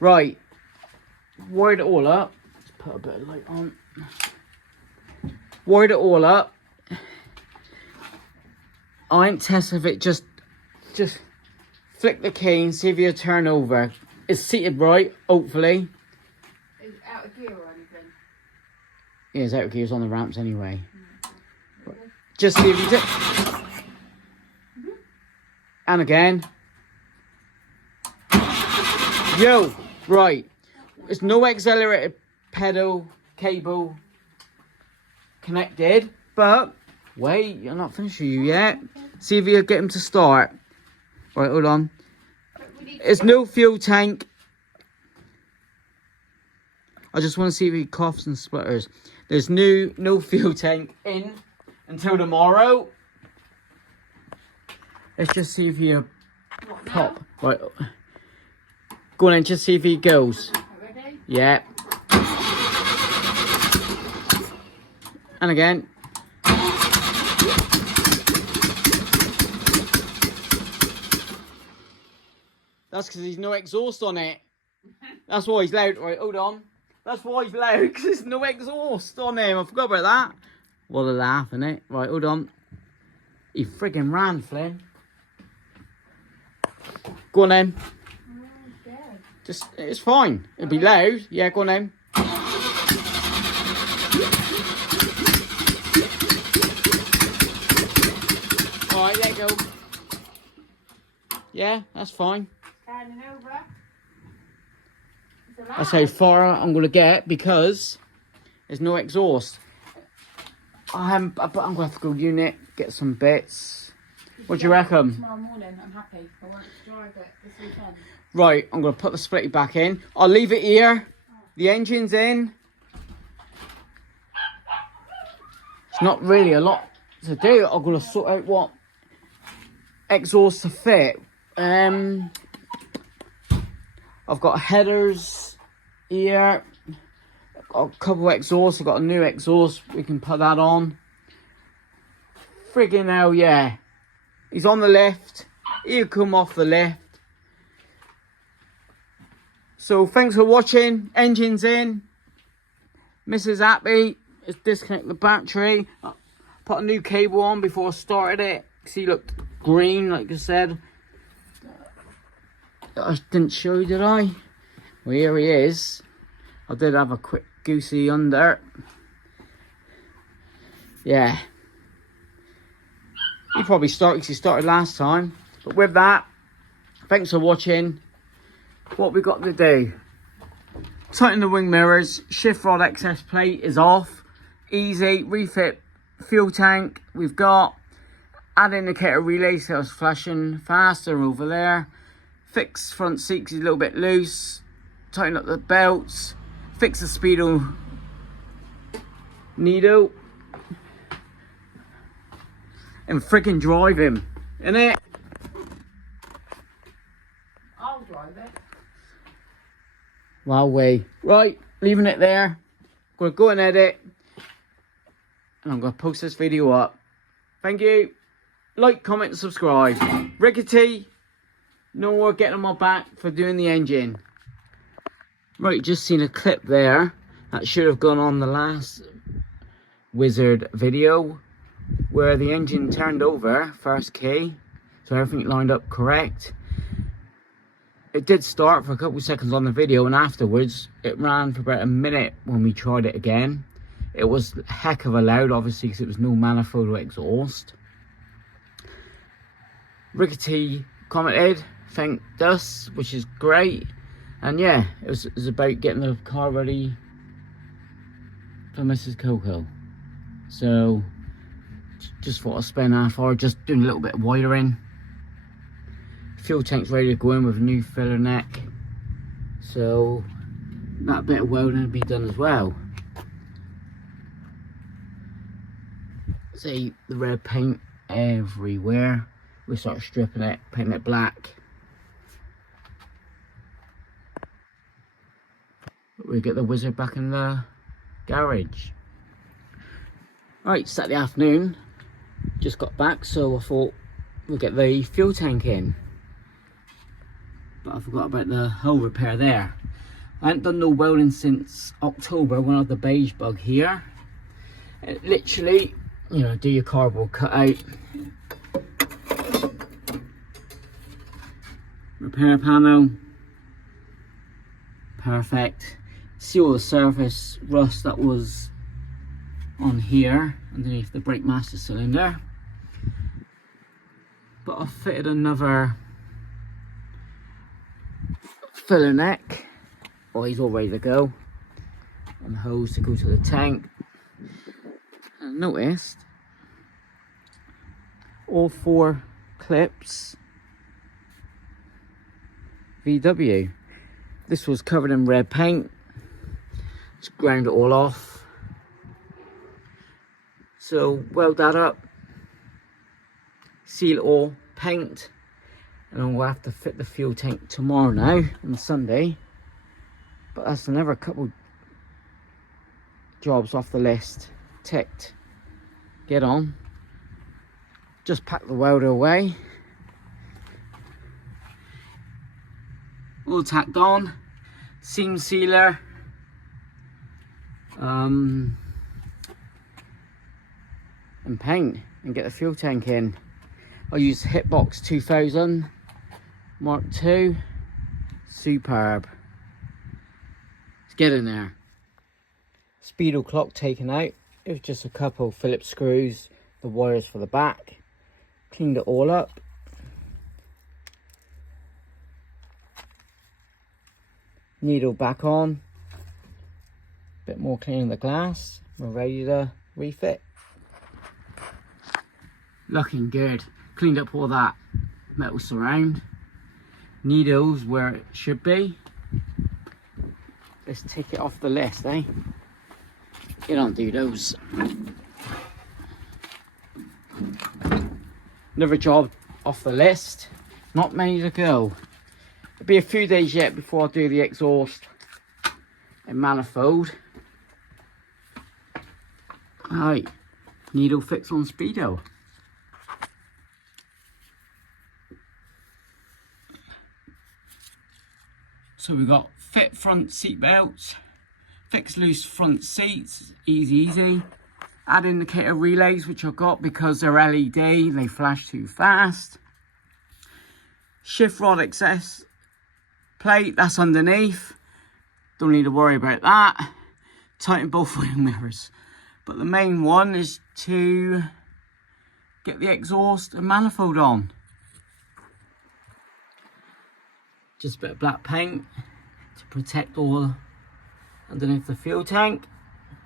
Right, wired it all up. Let's put a bit of light on. Wired it all up. I ain't testing if it just flick the key and see if you turn over. It's seated right, hopefully. Is it out of gear or anything? Yeah, it's out of gear, it's on the ramps anyway. Just see if you do. And again. Yo, right. There's no accelerated pedal cable connected, but wait, you're not finished with you yet. See if you get him to start. Right, hold on. There's no fuel tank. I just want to see if he coughs and splutters. There's no fuel tank in until tomorrow. Let's just see if he pop. Right. Go on then, just see if he goes. Ready? Yeah. And again. That's because there's no exhaust on it. That's why he's loud. Right, hold on. That's why he's loud, because there's no exhaust on him. I forgot about that. What a laugh, innit? Right, hold on. He friggin' ran, Flynn. Go on then. Just, it's fine. It'll be loud. Yeah, go on then. Alright, let go. Yeah, that's fine. Turning over. That's how far I'm going to get because there's no exhaust. I'm going to have to go unit, get some bits. What do you reckon? Tomorrow morning, I'm happy. I want to drive it this weekend. Right, I'm going to put the splitty back in. I'll leave it here. The engine's in. It's not really a lot to do. I'm going to sort out what exhaust to fit. I've got headers here. I've got a couple of exhausts. I've got a new exhaust. We can put that on. Friggin' hell, yeah. He's on the lift. He'll come off the lift. So thanks for watching. Engine's in. Mrs. happy. Let's disconnect the battery. Put a new cable on before I started it. See, looked green, like I said. I didn't show you, did I? Well, here he is. I did have a quick goosey under. Yeah. He probably started because he started last time. But with that, thanks for watching. What we got to do? Tighten the wing mirrors. Shift rod excess plate is off. Easy. Refit fuel tank. We've got add indicator relay so it's flashing faster over there. Fix front seat because it's a little bit loose. Tighten up the belts. Fix the speedo needle. And freaking drive him. Innit? I'll drive it. Wow, way. Right, leaving it there. I'm going to go and edit. And I'm going to post this video up. Thank you. Like, comment, and subscribe. Rickety. No more getting on my back for doing the engine. Right, just seen a clip there. That should have gone on the last Wizard video. Where the engine turned over, first key. So everything lined up correct. It did start for a couple of seconds on the video. And afterwards, it ran for about a minute when we tried it again. It was a heck of a loud, obviously, because it was no manifold or exhaust. Rickety commented, thanked us, which is great. And yeah, it was about getting the car ready for Mrs. Coco. So, just thought I'd spend half hour just doing a little bit of wiring. Fuel tank's ready to go in with a new filler neck. So, that bit of welding will be done as well. See the red paint everywhere. We start stripping it, painting it black. We get the Wizard back in the garage. Right, Saturday afternoon. Just got back, so I thought we'll get the fuel tank in. But I forgot about the hull repair there. I haven't done no welding since October when I had the beige bug here. It literally, you know, do your cardboard cutout, repair panel, perfect. See all the surface rust that was on here underneath the brake master cylinder. But I've fitted another filler neck. Oh, he's all ready to go. And hose to go to the tank. I noticed all 4 clips VW. This was covered in red paint. Just ground it all off. So weld that up, seal it all, paint, and I'm gonna have to fit the fuel tank tomorrow now on Sunday. But that's another couple jobs off the list. Ticked. Get on. Just pack the welder away. All tacked on. Seam sealer. And paint and get the fuel tank in. I use Hitbox 2000 Mark II. Superb. Let's get in there. Speedo clock taken out. It was just a couple Phillips screws, the wires for the back. Cleaned it all up. Needle back on. Bit more cleaning the glass. We're ready to refit. Looking good. Cleaned up all that metal surround. Needles where it should be. Let's take it off the list, eh? You don't do those. Another job off the list. Not many to go. It'll be a few days yet before I do the exhaust and manifold. Right, needle fix on Speedo. So we've got fit front seat belts, fix loose front seats, easy. Add indicator relays, which I've got because they're LED, they flash too fast. Shift rod access plate, that's underneath. Don't need to worry about that. Tighten both wing mirrors. But the main one is to get the exhaust and manifold on. Just a bit of black paint to protect all underneath the fuel tank.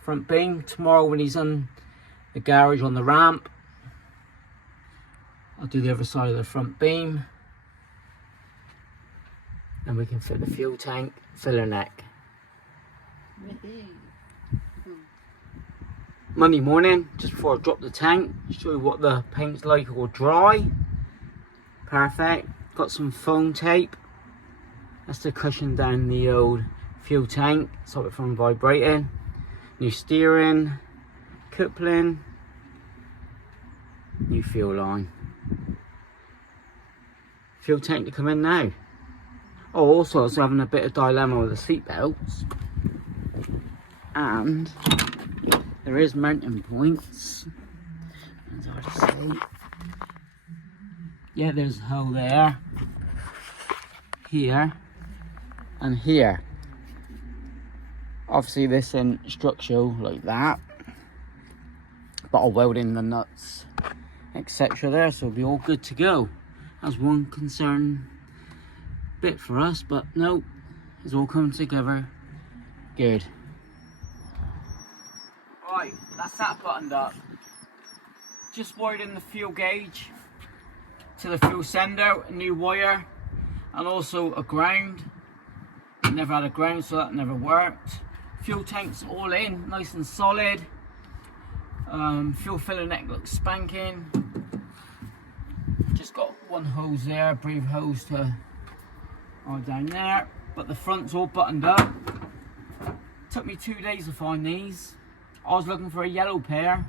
Front beam. Tomorrow when he's on the garage on the ramp, I'll do the other side of the front beam. And we can fit the fuel tank, filler neck. Monday morning, just before I drop the tank, show you what the paint's like all dry. Perfect. Got some foam tape. That's to cushion down the old fuel tank, stop it from vibrating. New steering, coupling, new fuel line. Fuel tank to come in now. Oh, also I was having a bit of dilemma with the seat belts. And there is mounting points. It's hard to see. Yeah, there's a hole there, here, and here. Obviously this in structural like that, but I'll weld in the nuts, etc. there, so it'll be all good to go. That's one concern bit for us, but no, it's all coming together good. Right, that's that buttoned up. Just wired in the fuel gauge to the fuel sender, a new wire, and also a ground. Never had a ground, so that never worked. Fuel tank's all in, nice and solid. Fuel filler neck looks spanking. Just got one hose there, brief hose to down there, but the front's all buttoned up. Took me 2 days to find these. I was looking for a yellow pair,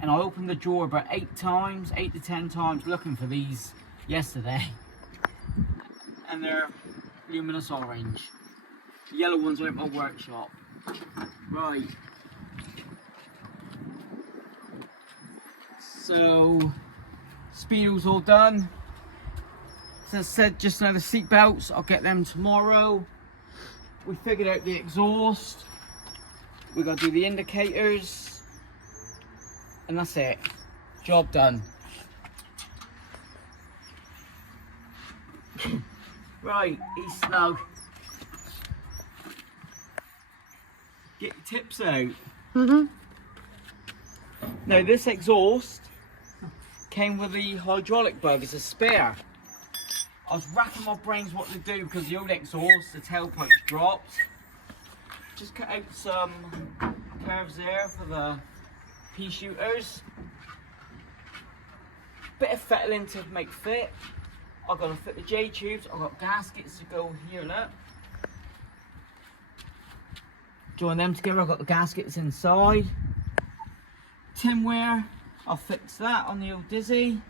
and I opened the drawer about 8 to 10 times looking for these yesterday. And they're luminous orange. The yellow ones are at my workshop. Right. So, speedo's all done. As I said, just now the seat belts, I'll get them tomorrow. We figured out the exhaust. We got to do the indicators. And that's it. Job done. Right, he's snug. Get your tips out. Now this exhaust came with the hydraulic bug as a spare. I was racking my brains what to do because the old exhaust, the tailpipe's dropped. Just cut out some curves there for the pea shooters. Bit of fettling to make fit. I've got to fit the J tubes. I've got gaskets to go here, look. Join them together. I've got the gaskets inside. Tinware. I'll fix that on the old Dizzy.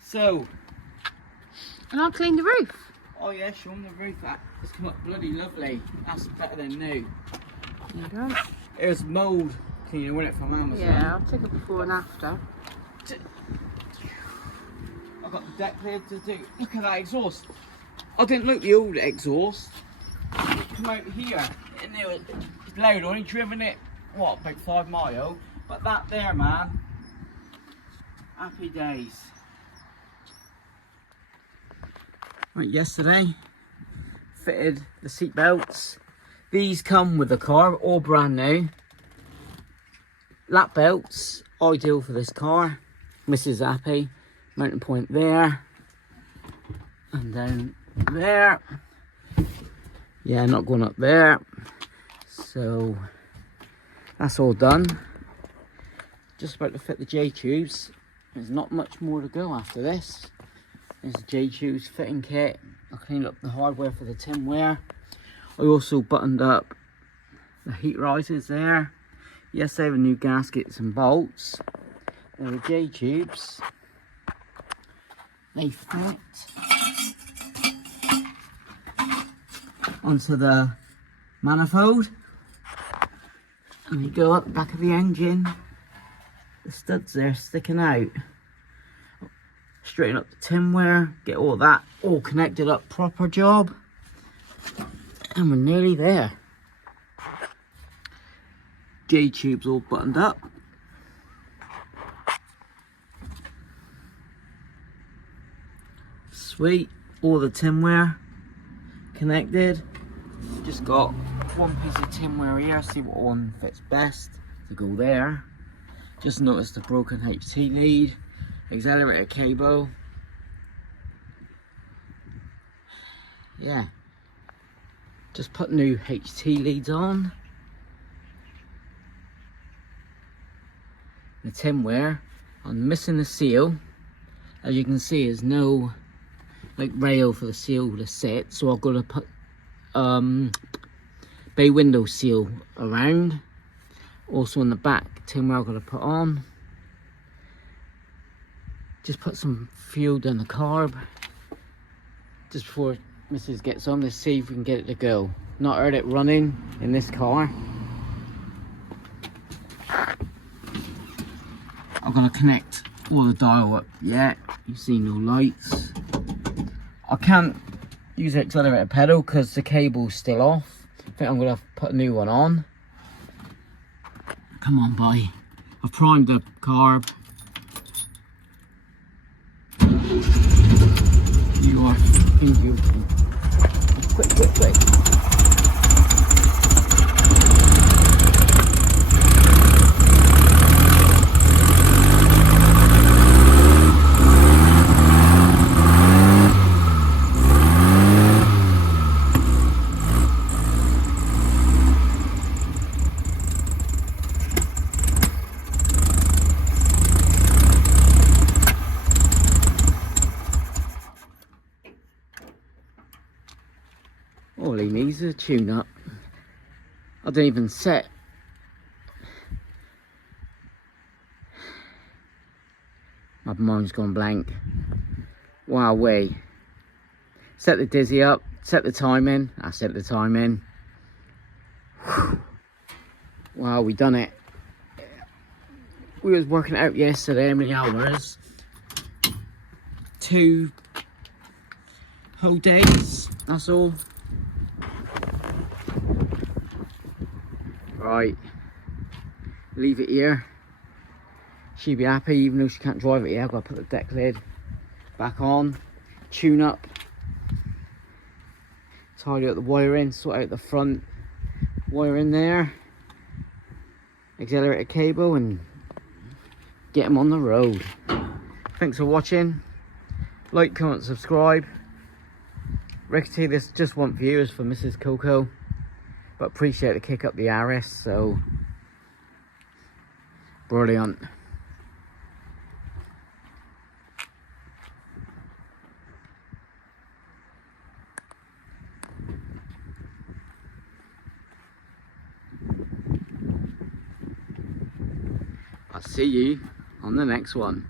So. And I'll clean the roof. Oh yeah, show them the roof. That has come up bloody lovely. That's better than new. There you go. It was mould cleaner, wasn't it, from Amazon? Yeah, I'll take a before and after. I've got the deck cleared to do. Look at that exhaust. I didn't look at the old exhaust. It come out here. And it's loud. I've only driven it, what, about 5 miles. But that there, man. Happy days. Right, yesterday, fitted the seat belts. These come with the car, all brand new. Lap belts, ideal for this car. Mrs. Happy. Mounting point there. And down there. Yeah, not going up there. So, that's all done. Just about to fit the J-tubes. There's not much more to go after this. There's the J-tubes fitting kit. I cleaned up the hardware for the tinware. I also buttoned up the heat risers there. Yes, they have new gaskets and bolts. There are the J-tubes. They fit onto the manifold. And they go up the back of the engine. The studs there sticking out. Straighten up the tinware, get all that all connected up, proper job. And we're nearly there. J-tubes all buttoned up. Sweet, all the tinware connected. Just got one piece of tinware here, see what one fits best to go there. Just noticed the broken HT lead, accelerator cable. Yeah, just put new HT leads on. The tinware, I'm missing the seal. As you can see, there's no like rail for the seal to sit, so I've got to put bay window seal around. Also in the back, tinware I've got to put on. Just put some fuel down the carb just before Mrs. gets on to see if we can get it to go. Not heard it running in this car. I'm gonna connect all the dial up yet. You see no lights. I can't use the accelerator pedal because the cable's still off. I think I'm gonna put a new one on. Come on, boy. I've primed the carb. You are fucking beautiful. Quick, quick, quick. All he needs is a tune-up. I don't even set. My mind's gone blank. Wow, way. Set the dizzy up, set the time in. I set the time in. Whew. Wow, we done it. We was working out yesterday, how many hours? 2 whole days, that's all. Right, leave it here. She'd be happy, even though she can't drive it yet. I've got to put the deck lid back on, tune up, tidy up the wiring, sort out the front wiring there, accelerator cable, and get them on the road. Thanks for watching. Like, comment, subscribe. Rickety, this just one viewers for Mrs. Coco, but appreciate the kick up the RS, so brilliant. I'll see you on the next one.